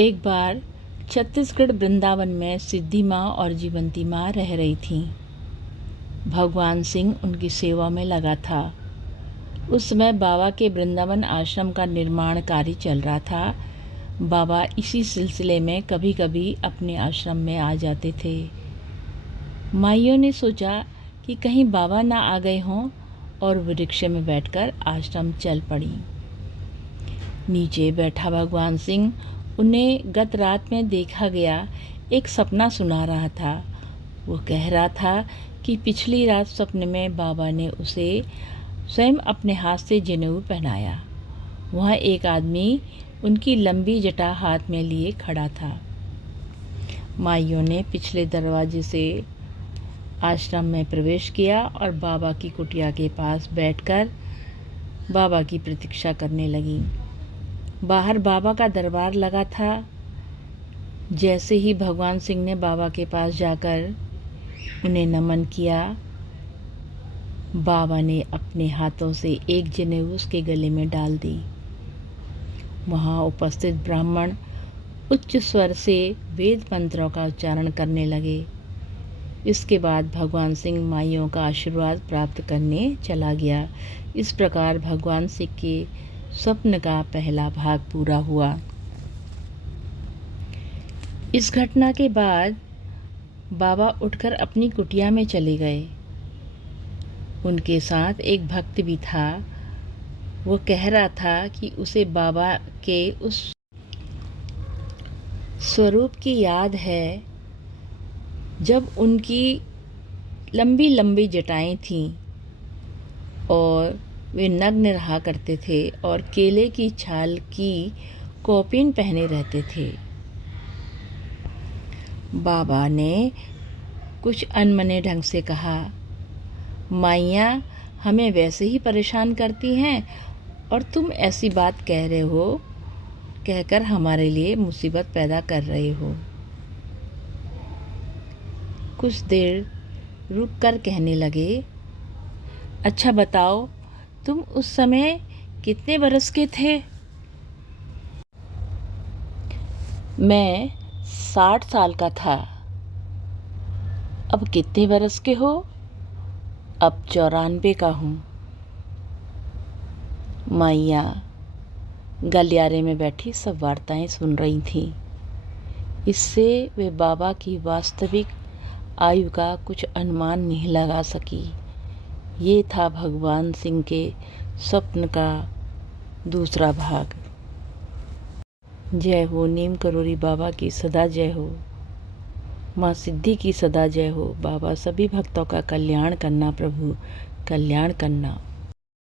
एक बार छत्तीसगढ़ वृंदावन में सिद्धि माँ और जीवंती माँ रह रही थीं। भगवान सिंह उनकी सेवा में लगा था। उस समय बाबा के वृंदावन आश्रम का निर्माण कार्य चल रहा था। बाबा इसी सिलसिले में कभी कभी अपने आश्रम में आ जाते थे। माइयों ने सोचा कि कहीं बाबा ना आ गए हों और वृक्ष में बैठकर आश्रम चल पड़ी। नीचे बैठा भगवान सिंह उन्हें गत रात में देखा गया एक सपना सुना रहा था। वो कह रहा था कि पिछली रात सपने में बाबा ने उसे स्वयं अपने हाथ से जनेऊ पहनाया। वहाँ एक आदमी उनकी लंबी जटा हाथ में लिए खड़ा था। माइयों ने पिछले दरवाजे से आश्रम में प्रवेश किया और बाबा की कुटिया के पास बैठकर बाबा की प्रतीक्षा करने लगी। बाहर बाबा का दरबार लगा था। जैसे ही भगवान सिंह ने बाबा के पास जाकर उन्हें नमन किया, बाबा ने अपने हाथों से एक जनेऊ उसके गले में डाल दी। वहाँ उपस्थित ब्राह्मण उच्च स्वर से वेद मंत्रों का उच्चारण करने लगे। इसके बाद भगवान सिंह माइयों का आशीर्वाद प्राप्त करने चला गया। इस प्रकार भगवान सिंह के स्वप्न का पहला भाग पूरा हुआ। इस घटना के बाद बाबा उठकर अपनी कुटिया में चले गए। उनके साथ एक भक्त भी था। वो कह रहा था कि उसे बाबा के उस स्वरूप की याद है जब उनकी लंबी लंबी जटाएं थीं और वे नग्न रहा करते थे और केले की छाल की कौपीन पहने रहते थे। बाबा ने कुछ अनमने ढंग से कहा, माइयाँ हमें वैसे ही परेशान करती हैं और तुम ऐसी बात कह रहे हो, कहकर हमारे लिए मुसीबत पैदा कर रहे हो। कुछ देर रुक कर कहने लगे, अच्छा बताओ तुम उस समय कितने बरस के थे? मैं 60 साल का था। अब कितने बरस के हो? अब 94 का हूँ। माइया गलियारे में बैठी सब वार्ताएं सुन रही थीं। इससे वे बाबा की वास्तविक आयु का कुछ अनुमान नहीं लगा सकी। ये था भगवान सिंह के स्वप्न का दूसरा भाग। जय हो नीम करोरी बाबा की सदा जय हो। माँ सिद्धि की सदा जय हो। बाबा सभी भक्तों का कल्याण करना, प्रभु कल्याण करना।